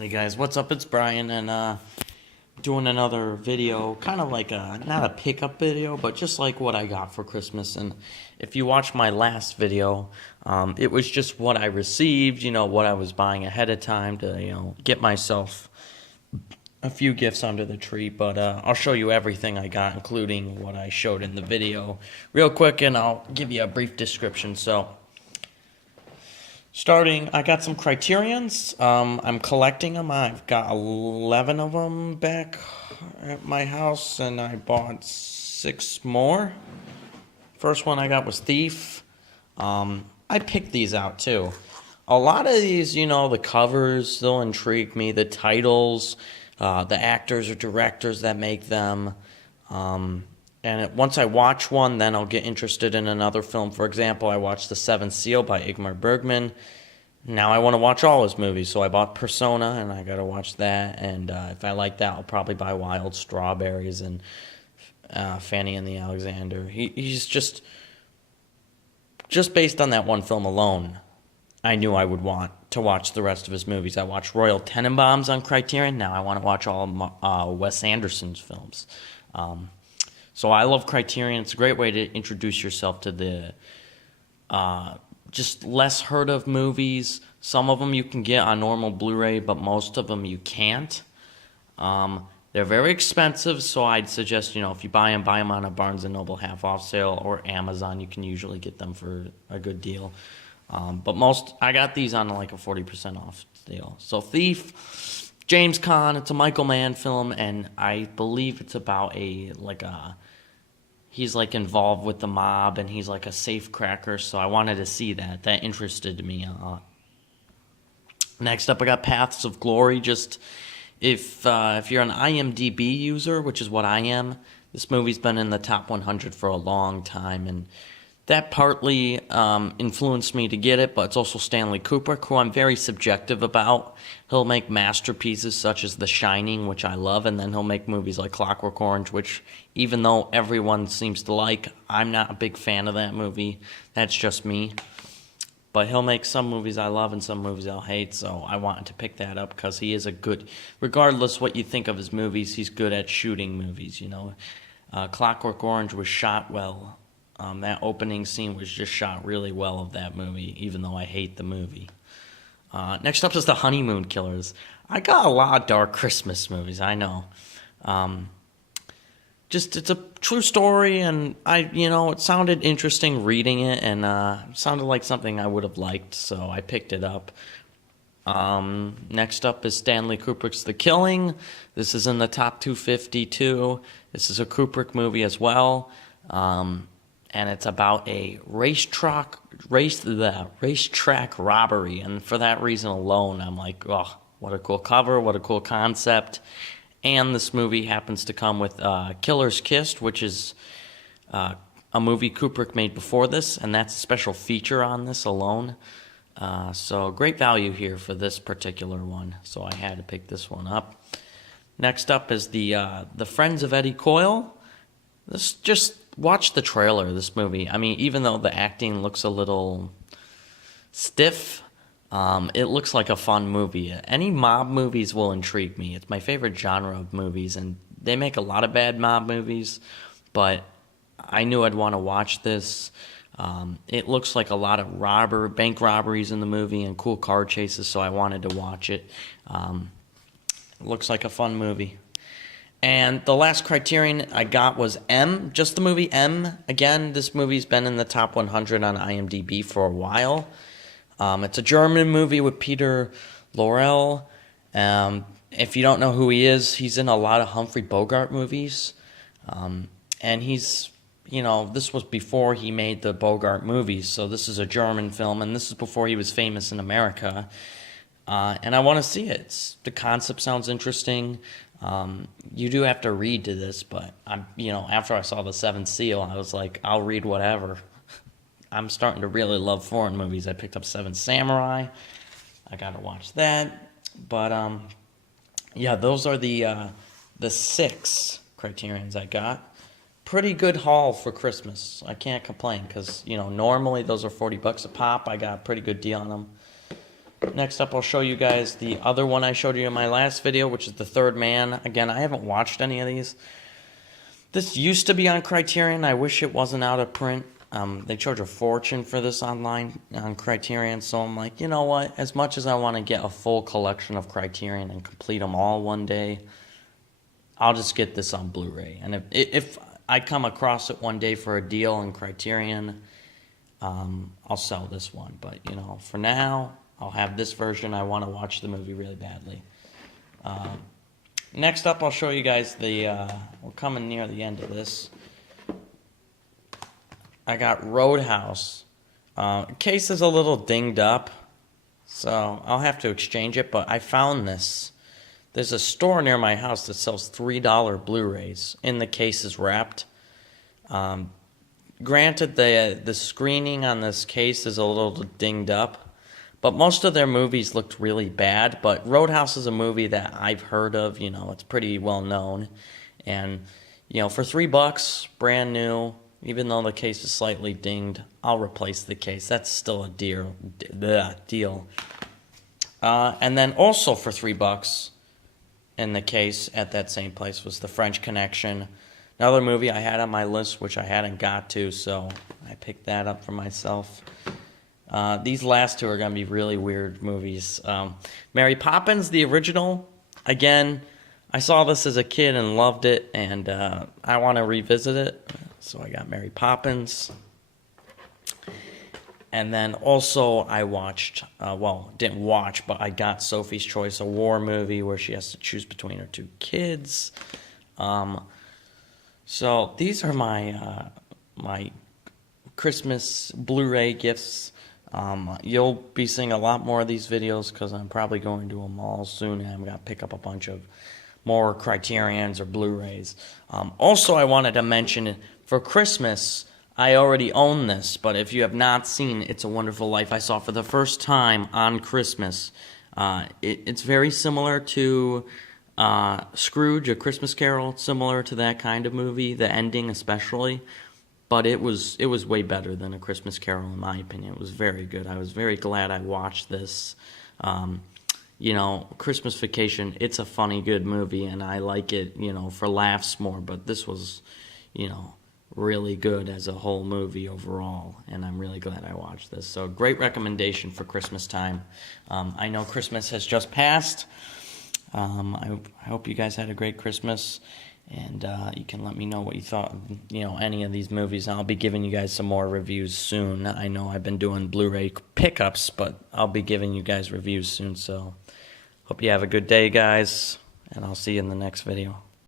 Hey guys, what's up? It's Brian, and doing another video, kind of like not a pickup video, but just like what I got for Christmas. And if you watched my last video, it was just what I received, what I was buying ahead of time to, get myself a few gifts under the tree. But I'll show you everything I got, including what I showed in the video, real quick, and I'll give you a brief description. So, starting, I got some Criterions. I'm collecting them. I've got 11 of them back at my house, and I bought 6 more. First one I got was Thief. I picked these out too. A lot of these, the covers, they'll intrigue me. The titles, the actors or directors that make them. Once I watch one, then I'll get interested in another film. For example, I watched The Seventh Seal by Ingmar Bergman. Now I want to watch all his movies, so I bought Persona, and I got to watch that. And if I like that, I'll probably buy Wild Strawberries and Fanny and the Alexander. He's just based on that one film alone, I knew I would want to watch the rest of his movies. I watched Royal Tenenbaums on Criterion. Now I want to watch all of Wes Anderson's films. So I love Criterion. It's a great way to introduce yourself to the just less heard of movies. Some of them you can get on normal Blu-ray, but most of them you can't. They're very expensive, so I'd suggest, if you buy them on a Barnes & Noble half-off sale or Amazon. You can usually get them for a good deal. But I got these on like a 40% off deal. So Thief, James Caan, it's a Michael Mann film, and I believe it's about he's like involved with the mob, and he's like a safecracker, so I wanted to see that. That interested me a lot. Next up, I got Paths of Glory. Just if you're an IMDb user, which is what I am, this movie's been in the top 100 for a long time, and that partly influenced me to get it, but it's also Stanley Kubrick, who I'm very subjective about. He'll make masterpieces such as The Shining, which I love, and then he'll make movies like Clockwork Orange, which even though everyone seems to like, I'm not a big fan of that movie. That's just me. But he'll make some movies I love and some movies I'll hate, so I wanted to pick that up because he is regardless what you think of his movies, he's good at shooting movies, Clockwork Orange was shot well. That opening scene was just shot really well of that movie, even though I hate the movie. Next up is The Honeymoon Killers. I got a lot of dark Christmas movies, I know. It's a true story, and it sounded interesting reading it, and it sounded like something I would have liked, so I picked it up. Next up is Stanley Kubrick's The Killing. This is in the top 250 too. This is a Kubrick movie as well. And it's about a racetrack robbery, and for that reason alone, I'm like, oh, what a cool cover, what a cool concept. And this movie happens to come with Killer's Kiss, which is a movie Kubrick made before this, and that's a special feature on this alone. So great value here for this particular one, so I had to pick this one up. Next up is the Friends of Eddie Coyle. Just watch the trailer of this movie. I mean, even though the acting looks a little stiff, it looks like a fun movie. Any mob movies will intrigue me. It's my favorite genre of movies, and they make a lot of bad mob movies, but I knew I'd want to watch this. It looks like a lot of bank robberies in the movie and cool car chases, so I wanted to watch it. It looks like a fun movie. And the last Criterion I got was M, just the movie M. Again, this movie's been in the top 100 on IMDb for a while. It's a German movie with Peter Lorre. If you don't know who he is, he's in a lot of Humphrey Bogart movies. And he's, this was before he made the Bogart movies, so this is a German film, and this is before he was famous in America. And I want to see it. The concept sounds interesting. You do have to read to this, but after I saw The Seventh Seal, I was like, I'll read whatever. I'm starting to really love foreign movies. I picked up Seven Samurai. I gotta watch that. But those are the 6 Criterions I got. Pretty good haul for Christmas. I can't complain because normally those are $40 a pop. I got a pretty good deal on them. Next up, I'll show you guys the other one I showed you in my last video, which is The Third Man. Again, I haven't watched any of these. This used to be on Criterion. I wish it wasn't out of print. They charge a fortune for this online on Criterion, so I'm like, you know what? As much as I want to get a full collection of Criterion and complete them all one day, I'll just get this on Blu-ray. And if I come across it one day for a deal on Criterion, I'll sell this one. But, you know, for now, I'll have this version. I want to watch the movie really badly. Next up, I'll show you guys we're coming near the end of this. I got Roadhouse. Case is a little dinged up, so I'll have to exchange it, but I found this. There's a store near my house that sells $3 Blu-rays, and the case is wrapped. Granted, the screening on this case is a little dinged up, but most of their movies looked really bad. But Roadhouse is a movie that I've heard of. You know, it's pretty well known. And, you know, for $3, brand new, even though the case is slightly dinged, I'll replace the case. That's still a deal. And then also for $3 in the case at that same place was The French Connection. Another movie I had on my list, which I hadn't got to, so I picked that up for myself. These last two are going to be really weird movies. Mary Poppins, the original. Again, I saw this as a kid and loved it, and I want to revisit it. So I got Mary Poppins. And then also I watched, didn't watch, but I got Sophie's Choice, a war movie where she has to choose between her two kids. So these are my Christmas Blu-ray gifts. You'll be seeing a lot more of these videos because I'm probably going to them all soon, and I'm going to pick up a bunch of more Criterions or Blu-rays. Also, I wanted to mention, for Christmas, I already own this, but if you have not seen It's a Wonderful Life, I saw for the first time on Christmas. It's very similar to Scrooge, A Christmas Carol, similar to that kind of movie, the ending especially. But it was way better than A Christmas Carol, in my opinion. It was very good. I was very glad I watched this. You know, Christmas Vacation, it's a funny, good movie, and I like it, you know, for laughs more. But this was, you know, really good as a whole movie overall, and I'm really glad I watched this. So great recommendation for Christmas time. I know Christmas has just passed. I hope you guys had a great Christmas. And you can let me know what you thought of, you know, any of these movies. I'll be giving you guys some more reviews soon. I know I've been doing Blu-ray pickups, but I'll be giving you guys reviews soon. So hope you have a good day, guys, and I'll see you in the next video.